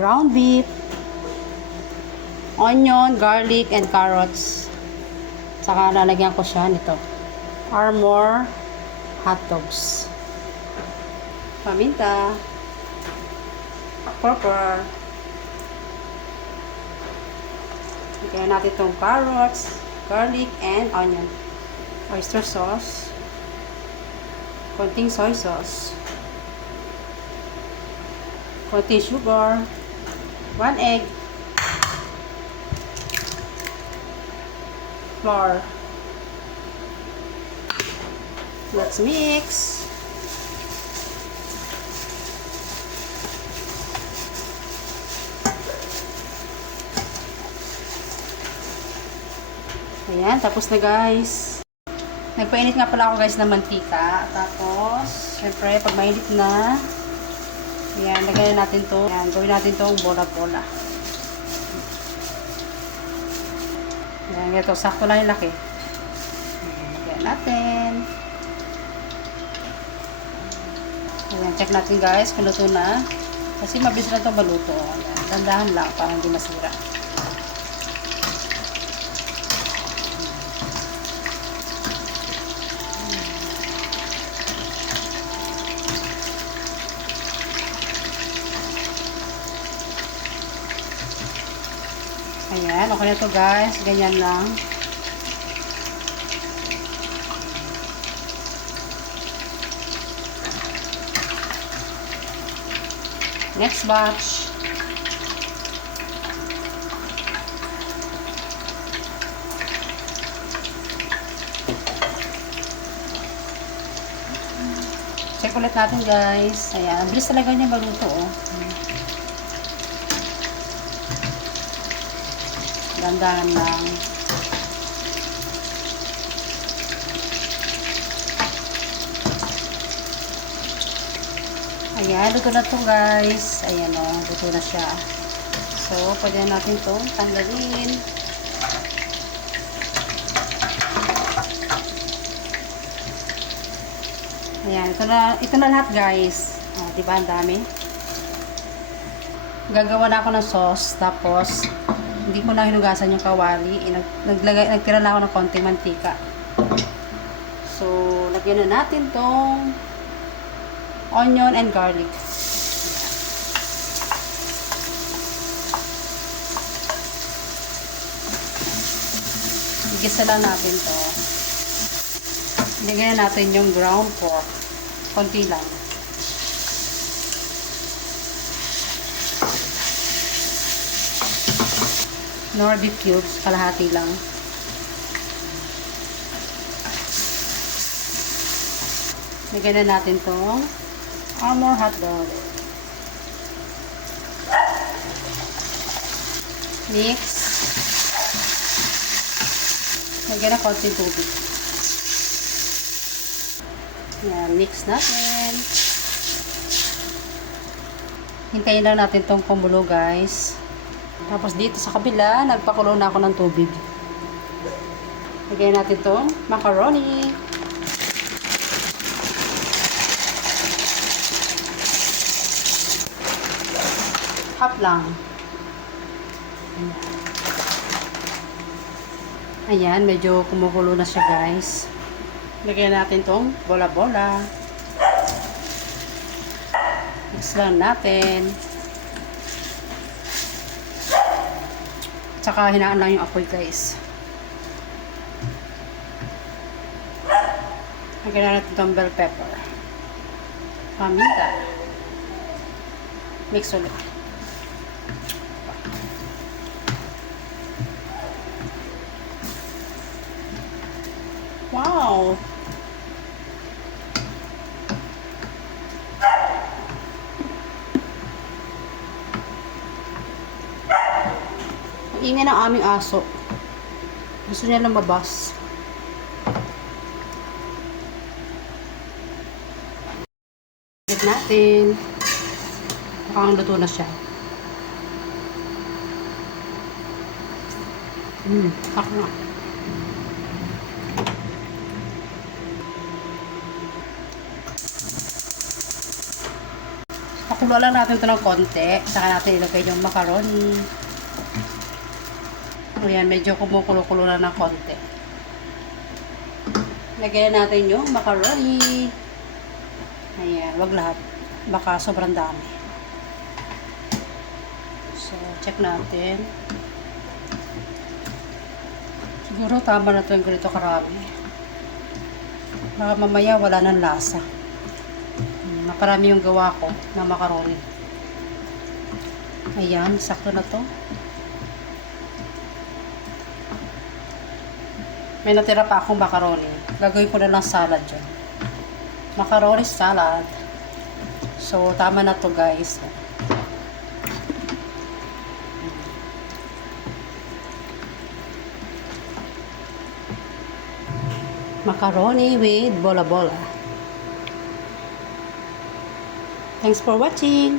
ground beef, onion, garlic, and carrots. Saka lalagyan ko siya nito. Armor hot dogs. Paminta. Pepper. Lagyan natin itong carrots, garlic, and onion. Oyster sauce. Konting soy sauce. Konting sugar. 1 egg. Flour. Let's mix. Ayan, tapos na guys. Nagpainit nga pala ako guys ng mantika. Tapos, syempre, pag mainit na, ayan, lagyan natin to. Ayan, gawin natin tong bola-bola. Ayan, ito, sakto lang yung laki. Ayan, lagyan natin. Ayan, check natin guys kung luto na. Kasi mabilis na ito maluto. Ayan, dandahan lang para hindi masira. Ayan, okay na ito guys. Ganyan lang. Next batch. Check ulit natin guys. Ayan, bilis talaga niya maluto oh. Dandahan lang. Ayan, luto na to guys. Ayan o, luto na siya. So, pwede natin itong tanggalin. Ayan, ito na lahat guys. O, diba ang dami? Gagawa na ako ng sauce. Tapos, hindi ko na hinugasan yung kawali. Nagtira na ako ng konting mantika. So, lagyan na natin tong onion and garlic. Igisa lang natin to. Lagyan na natin yung ground pork. Konti lang. Nor beef cubes, kalahati lang. Lagyan na natin tong Armor hot dog. Mix. Lagyan na konting tubig. Yan, mix natin. Hintayin lang natin tong kumulo guys. Tapos dito sa kabila, nagpakulo na ako ng tubig. Lagyan natin itong macaroni. Half lang. Ayan, medyo kumukulo na siya guys. Lagyan natin itong bola-bola. Mix lang natin. Tsaka hinaan lang yung apoy guys. Lagyan natin itong bell pepper. Paminta. Mix ulit. Wow! Ang ingay ng aming aso. Gusto niya lumabas. Ulit natin. Mukhang luto na siya. Ako nga. Ako Pakulo lang natin ito ng konti. Saka natin ilagay yung macaroni. Ayan, medyo kumukulo-kulo na ng konti. Lagyan natin yung macaroni. Ayan, wag lahat. Baka sobrang dami. So, check natin. Siguro tama na ito yung ganito karami. Baka mamaya wala ng lasa. Naparami yung gawa ko na macaroni. Ayan, sakto na to. May natira pa akong macaroni. Gagawin ko na lang salad dyan. Macaroni salad. So, tama na to guys. Macaroni with bola-bola. Thanks for watching.